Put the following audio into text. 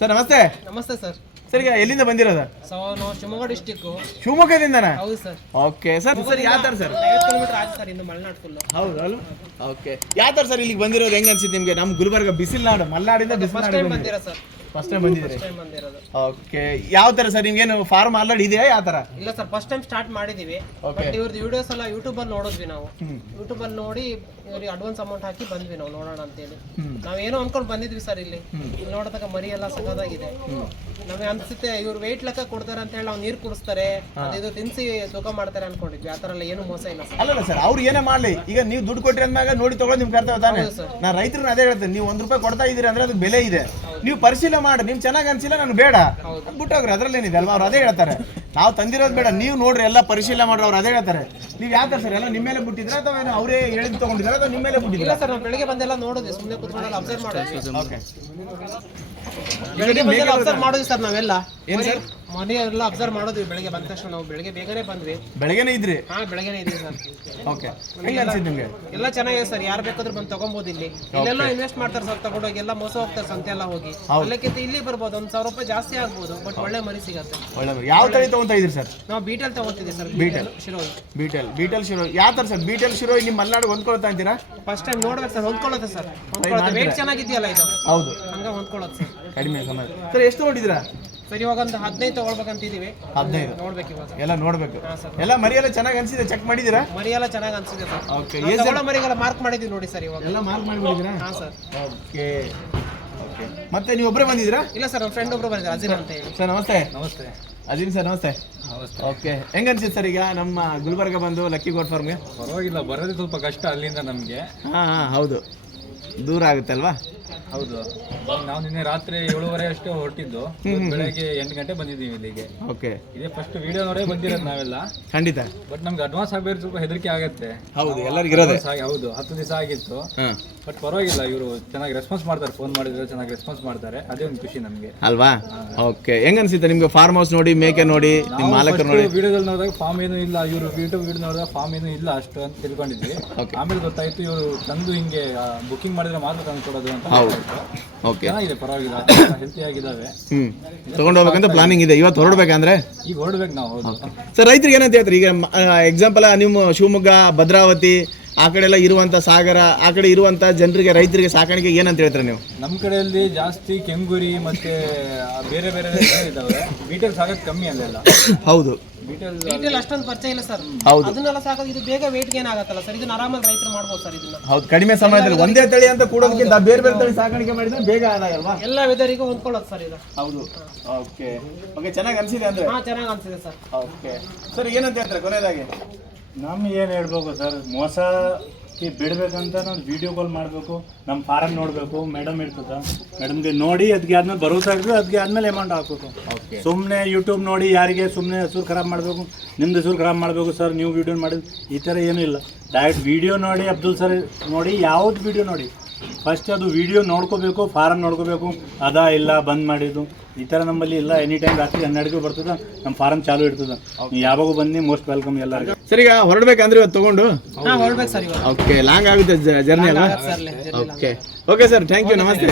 Sir ನಮಸ್ತೆ. ನಮಸ್ತೆ sir. Sir ಈಗ ಎಲ್ಲಿಂದ ಬಂದಿರೋದು? ನಾವು ಶಿವಮೊಗ್ಗ ಡಿಸ್ಟಿಕ್. ಶಿವಮೊಗ್ಗದಿಂದನಾ? ಹೌದು ಸರ್. Okay sir. ಸರ್ ಯಾವ ತರ ಸರ್? 50 ಕಿಲೋಮೀಟರ್ ಆಯ್ತು ಸರ್, ಇನ್ನು ಮಲೆನಾಡು ಫುಲ್. ಹೌದು ಅಲ್ವಾ? ಓಕೆ. ಯಾವ ತರ ಸರ್ ಇಲ್ಲಿಗೆ ಬಂದಿರೋದು, ಹೆಂಗ ಅನ್ಸಿತ್ತು ನಿಮಗೆ? ನಮ್ಮ ಗುಲ್ಬರ್ಗ ಬಿಸಿಲ್ನಾಡು, ಮಲೆನಾಡಿಂದ ಬಿಸಿಲ್ನಾಡು ಬಂದಿರಾ ಸರ್? ಫಸ್ಟ್ ಟೈಮ್ ಬಂದಿದ್ದೀರಿ? ಟೈಮ್ ಬಂದಿರೋದು. ಓಕೆ. ಯಾವ ತರ ಸರ್ ನಿಮ್ಗೇನು ಫಾರ್ಮ್ ಆಲ್ರೆಡಿ ಇದೆಯಾ ಯಾವ ತರ? ಇಲ್ಲ ಸರ್, ಫಸ್ಟ್ ಟೈಮ್ ಸ್ಟಾರ್ಟ್ ಮಾಡಿದೀವಿ. ಬಟ್ ಇವ್ರದ್ದು ವಿಡಿಯೋಸ್ ಎಲ್ಲ ಯೂಟ್ಯೂಬ್ ಅಲ್ಲಿ ನೋಡಿದ್ವಿ ನಾವು. ಯೂಟ್ಯೂಬ್ ಅಲ್ಲಿ ನೋಡಿ ಇವ್ರಿಗೆ ಅಡ್ವಾನ್ಸ್ ಅಮೌಂಟ್ ಹಾಕಿ ಬಂದ್ವಿ ನಾವು ನೋಡೋಣ ಅಂತ ಹೇಳಿ. ನಾವೇನೋ ಅನ್ಕೊಂಡು ಬಂದಿದ್ವಿ ಸರ್. ಇಲ್ಲಿ ನೋಡತಕ್ಕ ಮರಿ ಎಲ್ಲ ಸಗದಾಗಿದೆ. ನಮಗೆ ಅನ್ಸುತ್ತೆ ಇವ್ರು ವೆಯ್ಟ್ ಲೆಕ್ಕ ಕೊಡ್ತಾರೆ ಅಂತ ಹೇಳಿ ನಾವು ನೀರು ಕುಡಿಸ್ತಾರೆ, ಇದು ತಿನ್ಸಿ ತೂಕ ಮಾಡ್ತಾರೆ ಅನ್ಕೊಂಡಿದ್ವಿ. ಆ ತರ ಎಲ್ಲ ಏನು ಮೋಸ ಇಲ್ಲ ಸರ್. ಅಲ್ಲಲ್ಲ ಸರ್, ಅವ್ರು ಏನೇ ಮಾಡ್ಲಿ, ಈಗ ನೀವು ದುಡ್ಡು ಕೊಟ್ರಿ ಅಂದಾಗ ನೋಡಿ ತಗೊಳ್ಳೋದು ನಿಮ್ ಕರ್ತವ್ಯ ತಾನೆ. ನಾ ರೈತರನ್ನ ಅದೇ ಹೇಳ್ತೇನೆ, ನೀವು ₹1 ಕೊಡ್ತಾ ಇದೀರಿ ಅಂದ್ರೆ ಅದಕ್ಕೆ ಬೆಲೆ ಇದೆ. ನೀವು ಪರಿಶೀಲನೆ ಮಾಡಿ, ನಿಮ್ ಚೆನ್ನಾಗಿ ಅನ್ಸಿಲ್ಲ ನಾನು ಬೇಡ ಬಿಟ್ಟೋಗ್ರಿ, ಅದ್ರಲ್ಲೇನಿದೆ ಅಲ್ವಾ? ಅವ್ರು ಅದೇ ಹೇಳ್ತಾರೆ. ನಾವು ತಂದಿರೋದು ಬೇಡ, ನೀವು ನೋಡ್ರಿ ಎಲ್ಲ ಪರಿಶೀಲನೆ ಮಾಡ್ರಿ, ಅವ್ರು ಅದೇ ಹೇಳ್ತಾರೆ. ನೀವು ಯಾವ ತರ ಸರ್ ಎಲ್ಲ ನಿಮ್ಮ ಮೇಲೆ ಬಿಟ್ಟಿದ್ರ ಅಥವಾ ಅವರೇ ಹೇಳಿದ್ ತಗೊಂಡಿದ್ರ ಅಥವಾ ನಿಮ್ಮ ಮೇಲೆ ಬಿಟ್ಟಿದ್ರ? ಇಲ್ಲ ಸರ್, ನಾವು ಬೆಳಿಗ್ಗೆ ಬಂದೆಲ್ಲ ನೋಡಿದ್ವಿ, ಸುಮ್ಮನೆ ಕೂತ್ಕೊಂಡೆಲ್ಲ ಅಬ್ಸರ್ವ್ ಮಾಡಿದ್ವಿ. ಓಕೆ. ಬೆಳಿಗ್ಗೆ ಬಂದೆಲ್ಲ ಅಬ್ಸರ್ವ್ ಮಾಡಿದ್ವಿ ಸರ್ ನಾವೆಲ್ಲ. ಏನ್ ಸರ್ ಮನೆ ಎಲ್ಲ ಅಬ್ಸರ್ವ್ ಮಾಡಿದ್ವಿ ಬೆಳಿಗ್ಗೆ ಬಂದ ತಕ್ಷಣ. ನಾವು ಬೆಳಿಗ್ಗೆ ಬೇಗನೆ ಬಂದ್ವಿ. ಬೆಳಗ್ಗೆನೇ ಇದ್ರಿ? ಹಾ, ಬೆಳಗ್ಗೆನೇ ಇದ್ವಿ ಸರ್. ಓಕೆ. ಹೆಂಗ ಅನ್ಸಿತ್ತು ನಿಮ್ಗೆ? ಎಲ್ಲ ಚೆನ್ನಾಗಿದೆ ಸರ್, ಯಾರು ಬೇಕಾದ್ರೂ ಬಂದು ತಗೊಬಹುದು. ಇಲ್ಲಿ ಇಲ್ಲೆಲ್ಲ ಇನ್ವೆಸ್ಟ್ ಮಾಡ್ತಾರೆ ಸರ್, ತಗೊಂಡೋಗಿ ಎಲ್ಲ ಮೋಸ ಹೋಗ್ತಾರೆ ಸಂತೆ ಎಲ್ಲ ಹೋಗಿ. ಅಲ್ಲಕ್ಕಿಂತ ಇಲ್ಲಿ ಬರ್ಬೋದು, ₹1,000 ಜಾಸ್ತಿ ಆಗ್ಬೋದು, ಬಟ್ ಒಳ್ಳೆ ಮರಿ ಸಿಗತ್ತೆ. ಒಳ್ಳೆ ಯಾವ ತಳಿ ತಗೊಂತ ಇದ್ರಿ ಸರ್? ನಾವು ಬೀಟಲ್ ತಗೋತಿದ್ದೀವಿ ಸರ್. ಶಿರೋಯಿ. ಬೀಟಲ್ ಶಿರೋಯಿ ಯಾವ ತರ ಸರ್? ಬೀಟಲ್ ಶಿರೋಯಿ ನಿಮ್ಮ ಮಲೆನಾಡು ಹೊಂದ್ಕೊಳ್ತಾ ಅಂತೀರಾ? ಫಸ್ಟ್ ಟೈಮ್ ನೋಡ್ಬೇಕು ಸರ್, ಹೊಂದ್ಕೊಳ್ಳುತ್ತೆ ಸರ್. ವೇಟ್ ಚೆನ್ನಾಗಿದೆಯಲ್ಲ ಇದು. ಹೌದು, ಹಂಗ ಹೊಂದ್ಕೊಳ್ಳುತ್ತೆ ಸರ್. ಕಡಿಮೆ ಸಮಯ. ಸರ್ ಎಷ್ಟು ತಗೊಂಡಿದ್ದೀರಾ? ಸರ್ ಇವಾಗ ಒಂದು 15 ತಗೊಳ್ಬೇಕಂತ ಇದೀವಿ. 15 ನೋಡ್ಬೇಕು ಇವಾಗ. ಎಲ್ಲ ನೋಡ್ಬೇಕು. ಎಲ್ಲ ಮರಿ ಎಲ್ಲ ಚೆನ್ನಾಗಿ ಅನ್ಸಿದೆ, ಚೆಕ್ ಮಾಡಿದ್ದೀರಾ? ಮರಿ ಎಲ್ಲ ಚೆನ್ನಾಗಿ ಅನ್ಸಿದೆ ಸರ್. ಓಕೆ. ಎಲ್ಲ ಮರಿಗೆಲ್ಲ ಮಾರ್ಕ್ ಮಾಡಿದೀವಿ ನೋಡಿ ಸರ್ ಇವಾಗ. ಎಲ್ಲ ಮಾರ್ಕ್ ಮಾಡಿಬಿಟ್ಟಿದ್ದೀರಾ? ಹಾ ಸರ್. ಓಕೆ. ಓಕೆ. ಮತ್ತೆ ನೀವು ಒಬ್ಬರೇ ಬಂದಿದ್ದೀರಾ? ಇಲ್ಲ ಸರ್, ನಮ್ಮ ಫ್ರೆಂಡ್ ಒಬ್ರು ಬಂದಿದ್ದಾರೆ, ಅಜಿನ್ ಅಂತ ಹೇಳಿ. ಸರ್ ನಮಸ್ತೆ. ನಮಸ್ತೆ ಅಜಿನ್ ಸರ್ ನಮಸ್ತೆ. ಓಕೆ. ಹೆಂಗ ಅನ್ಸಿತ್ತು ಸರ್ ಈಗ ನಮ್ಮ ಗುಲ್ಬರ್ಗ ಬಂದು ಲಕ್ಕಿ ಗೋಟ್ ಫಾರ್ಮ್ಗೆ? ಪರವಾಗಿಲ್ಲ, ಬರೋದೇ ಸ್ವಲ್ಪ ಕಷ್ಟ ಅಲ್ಲಿಂದ ನಮಗೆ. ಹಾಂ ಹಾಂ ಹೌದು, ದೂರ ಆಗುತ್ತೆ ಅಲ್ವಾ? ಹೌದು. ನಾವು ನಿನ್ನೆ ರಾತ್ರಿ 7:30 ಅಷ್ಟೇ ಹೊರಟಿದ್ದು, ಬೆಳಗ್ಗೆ 8 ಗಂಟೆ ಬಂದಿದ್ದೀವಿ ಇಲ್ಲಿಗೆ. ಓಕೆ. ಇದೇ ಫಸ್ಟ್ ವಿಡಿಯೋ ನೋಡೇ ಬಂದಿರೋದು ನಾವೆಲ್ಲ. ಖಂಡಿತ. ಬಟ್ ನಮ್ಗೆ ಅಡ್ವಾನ್ಸ್ ಆಗಬೇಕು, ಸ್ವಲ್ಪ ಹೆದರಿಕೆ ಆಗುತ್ತೆ. ಹೌದು, ಎಲ್ಲರಿಗೂ ಇರೋದೇ. ಹೌದು, 10 ದಿವಸ ಆಗಿತ್ತು. ಬಟ್ ಪರವಾಗಿಲ್ಲ, ಇವರು ಚೆನ್ನಾಗಿ ರೆಸ್ಪಾನ್ಸ್ ಮಾಡ್ತಾರೆ. ಫೋನ್ ಮಾಡಿದ್ರೆ ಚೆನ್ನಾಗಿ ರೆಸ್ಪಾನ್ಸ್ ಮಾಡ್ತಾರೆ, ಅದೇ ಒಂದು ಖುಷಿ ನಮಗೆ ಅಲ್ವಾ? ಓಕೆ. ಹೆಂಗ ಅನ್ಸುತ್ತೆ ನಿಮ್ಗೆ ಫಾರ್ಮ್ ಹೌಸ್ ನೋಡಿ, ಮೇಕೆ ನೋಡಿ, ನಿಮ್ಮ ಮಾಲಕರು ನೋಡಿ? ವಿಡಿಯೋದಲ್ಲಿ ನೋಡಿದಾಗ ಫಾರ್ಮ್ ಏನೂ ಇಲ್ಲ, ಇವರು ಯೂಟ್ಯೂಬ್ ವಿಡಿಯೋ ನೋಡಿದಾಗ ಫಾರ್ಮ್ ಏನೂ ಇಲ್ಲ ಅಷ್ಟು ಅಂತ ತಿಳ್ಕೊಂಡಿದ್ವಿ. ಆಮೇಲೆ ಗೊತ್ತಾಯ್ತು ಇವರು ತಂದು ಹಿಂಗೆ ಬುಕಿಂಗ್ ಮಾಡಿದ್ರೆ ಮಾತ್ರ ತಂದು ಕೊಡೋದು ಅಂತ. ಓಕೆ. ಚೆನ್ನಾಗಿದೆ, ಪರವಾಗಿಲ್ಲ, ಹೆಲ್ತಿ ಆಗಿದ್ದಾವೆ. ತಗೊಂಡು ಹೋಗ್ಬೇಕಂತ ಪ್ಲಾನಿಂಗ್ ಇದೆ. ಇವತ್ತು ಹೊರಡ್ಬೇಕಂದ್ರೆ ಈಗ ಹೊರಡ್ಬೇಕು ನಾವು. ಹೌದು ಸರ್, ರೈತರಿಗೆ ಏನಂತ ಹೇಳ್ತಾರೆ? ಈಗ ಎಕ್ಸಾಂಪಲ್ ನಿಮ್ಮ ಶಿವಮೊಗ್ಗ, ಭದ್ರಾವತಿ ಆ ಕಡೆ ಎಲ್ಲ ಇರುವಂತ ಸಾಗರ, ಆ ಕಡೆ ಇರುವಂತ ಜನರಿಗೆ, ರೈತರಿಗೆ ಸಾಕಾಣಿಕೆ ಏನಂತ ಹೇಳ್ತಾರೆ ನೀವು? ನಮ್ಮ ಕಡೆಯಲ್ಲಿ ಜಾಸ್ತಿ ಕೆಂಗುರಿ ಮತ್ತೆ ಬೇರೆ ಬೇರೆ ಇದಾವೆ. ಬೀಟಲ್ ಸಾಕೋದು ಕಮ್ಮಿ ಅಲ್ಲೆಲ್ಲ. ಹೌದು, ಬೀಟಲ್ ಅಷ್ಟೊಂದು ಪರಿಚಯ ಇಲ್ಲ ಸರ್. ಅದನ್ನೆಲ್ಲ ಸಾಕೋದು ಇದು ಬೇಗ ವೇಟ್ ಗೇನ್ ಆಗತ್ತಲ್ಲ ಸರ್. ಇದನ್ನ ಆರಾಮಾಗಿ ರೈತರು ಮಾಡ್ಬೋದು ಸರ್. ಇದನ್ನ ಹೌದು, ಕಡಿಮೆ ಸಮಯದಲ್ಲಿ ಒಂದೇ ತಳಿ ಅಂತ ಕೂಡೋದಕ್ಕಿಂತ ಬೇರೆ ಬೇರೆ ತಳಿ ಸಾಕಾಣಿಕೆ ಮಾಡಿದ್ರೆ ಬೇಗ ಆದಾಗಲ್ವಾ? ಎಲ್ಲ ವೆದರಿಗೂ ಹೊಂದ್ಕೊಳ್ಳೋದು ಸರ್ ಇದು. ಹೌದು. ಓಕೆ. ಓಕೆ, ಚೆನ್ನಾಗಿ ಅನ್ಸಿದೆ ಅಂದ್ರೆ? ಹಾ, ಚೆನ್ನಾಗಿ ಅನ್ಸಿದೆ ಸರ್. ಓಕೆ ಸರ್, ಏನಂತ ಹೇಳ್ತಾರೆ ಕೊನೆಯದಾಗಿ? ನಮ್ಗೆ ಏನು ಹೇಳ್ಬೇಕು ಸರ್, ಮೋಸಕ್ಕೆ ಬಿಡಬೇಕಂತ ನಾವು ವಿಡಿಯೋ ಕಾಲ್ ಮಾಡಬೇಕು, ನಮ್ಮ ಫಾರಮ್ ನೋಡಬೇಕು, ಮೇಡಮ್ ಇರ್ತದೆ, ಮೇಡಮ್ಗೆ ನೋಡಿ ಅದಕ್ಕೆ ಆದ್ಮೇಲೆ ಭರೋಸಾ ಇರ್ತದೆ, ಅದಕ್ಕೆ ಆದ್ಮೇಲೆ ಅಮೌಂಟ್ ಹಾಕಬೇಕು. ಸುಮ್ಮನೆ ಯೂಟ್ಯೂಬ್ ನೋಡಿ ಯಾರಿಗೆ ಸುಮ್ಮನೆ ಹೆಸರು ಖರಾಬ್ ಮಾಡಬೇಕು, ನಿಮ್ದು ಹೆಸರು ಖರಾಬ್ ಮಾಡಬೇಕು ಸರ್ ನೀವು ವಿಡಿಯೋ ಮಾಡಿದ್ದು, ಈ ಥರ ಏನೂ ಇಲ್ಲ. ಡೈರೆಕ್ಟ್ ವಿಡಿಯೋ ನೋಡಿ, ಅಬ್ದುಲ್ ಸರ್ ನೋಡಿ, ಯಾವ್ದು ವಿಡಿಯೋ ನೋಡಿ, ಫಸ್ಟ್ ಅದು ವಿಡಿಯೋ ನೋಡ್ಕೋಬೇಕು, ಫಾರಮ್ ನೋಡ್ಕೋಬೇಕು, ಅದಾ ಇಲ್ಲ ಬಂದ್ ಮಾಡಿದ್ದು ಈ ಥರ ನಮ್ಮಲ್ಲಿ ಇಲ್ಲ. ಎನಿ ಟೈಮ್ ರಾತ್ರಿ 12ಕ್ಕೆ ಬರ್ತದೆ, ನಮ್ಮ ಫಾರಮ್ ಚಾಲು ಇರ್ತದೆ. ನೀವು ಯಾವಾಗೂ ಬನ್ನಿ, ಮೋಸ್ಟ್ ವೆಲ್ಕಮ್ ಎಲ್ಲರಿಗೂ. ಸರ್, ಈಗ ಹೊರಡ್ಬೇಕಂದ್ರೆ ಇವತ್ತು ತಗೊಂಡು? ಹೊರಡ್ಬೇಕು ಸರ್ ಇವಾಗ. ಓಕೆ. ಲಾಂಗ್ ಆಗುತ್ತೆ ಜರ್ನಿ ಅಲ್ವಾ? Okay. Okay sir, thank you, ನಮಸ್ತೆ.